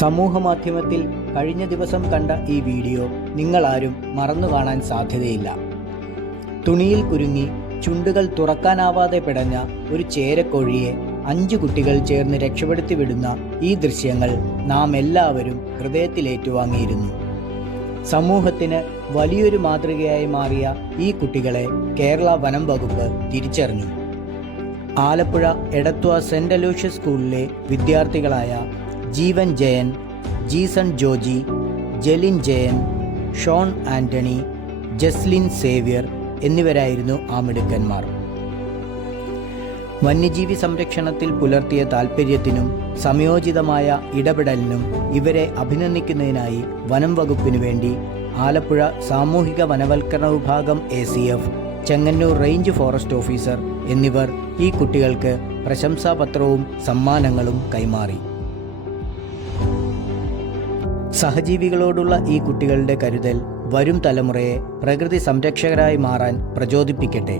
സമൂഹമാധ്യമത്തിൽ കഴിഞ്ഞ ദിവസം കണ്ട ഈ വീഡിയോ നിങ്ങളാരും മറന്നു കാണാൻ സാധ്യതയില്ല. തുണിയിൽ കുരുങ്ങി ചുണ്ടുകൾ തുറക്കാനാവാതെ പിടഞ്ഞ ഒരു ചേരക്കോഴിയെ 5 കുട്ടികൾ ചേർന്ന് രക്ഷപ്പെടുത്തി വിടുന്ന ഈ ദൃശ്യങ്ങൾ നാം എല്ലാവരും ഹൃദയത്തിലേറ്റുവാങ്ങിയിരുന്നു. സമൂഹത്തിന് വലിയൊരു മാതൃകയായി മാറിയ ഈ കുട്ടികളെ കേരള വനം വകുപ്പ് തിരിച്ചറിഞ്ഞു. ആലപ്പുഴ എടത്വ സെന്റ് അലോഷ്യസ് സ്കൂളിലെ വിദ്യാർത്ഥികളായ ജീവൻ ജയൻ, ജീസൺ ജോജി, ജെലിൻ ജയൻ, ഷോൺ ആന്റണി, ജസ്ലിൻ സേവ്യർ എന്നിവരായിരുന്നു ആ മിടുക്കന്മാർ. വന്യജീവി സംരക്ഷണത്തിൽ പുലർത്തിയ താൽപ്പര്യത്തിനും സമയോചിതമായ ഇടപെടലിനും ഇവരെ അഭിനന്ദിക്കുന്നതിനായി വനം വകുപ്പിനു വേണ്ടി ആലപ്പുഴ സാമൂഹിക വനവൽക്കരണ വിഭാഗം ACF, Chengannur range forest officer എന്നിവർ ഈ കുട്ടികൾക്ക് പ്രശംസാപത്രവും സമ്മാനങ്ങളും കൈമാറി. സഹജീവികളോടുള്ള ഈ കുട്ടികളുടെ കരുതൽ വരും തലമുറയെ പ്രകൃതി സംരക്ഷകരായി മാറാൻ പ്രചോദിപ്പിക്കട്ടെ.